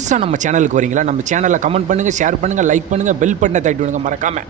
புதுசாக நம்ம சேனலுக்கு வரீங்களா? நம்ம சேனலில் கமெண்ட் பண்ணுங்கள் ஷேர் பண்ணுங்கள் லைக் பண்ணுங்கள் பெல் பட்டனை தட்டி விடுங்க மறக்காமல்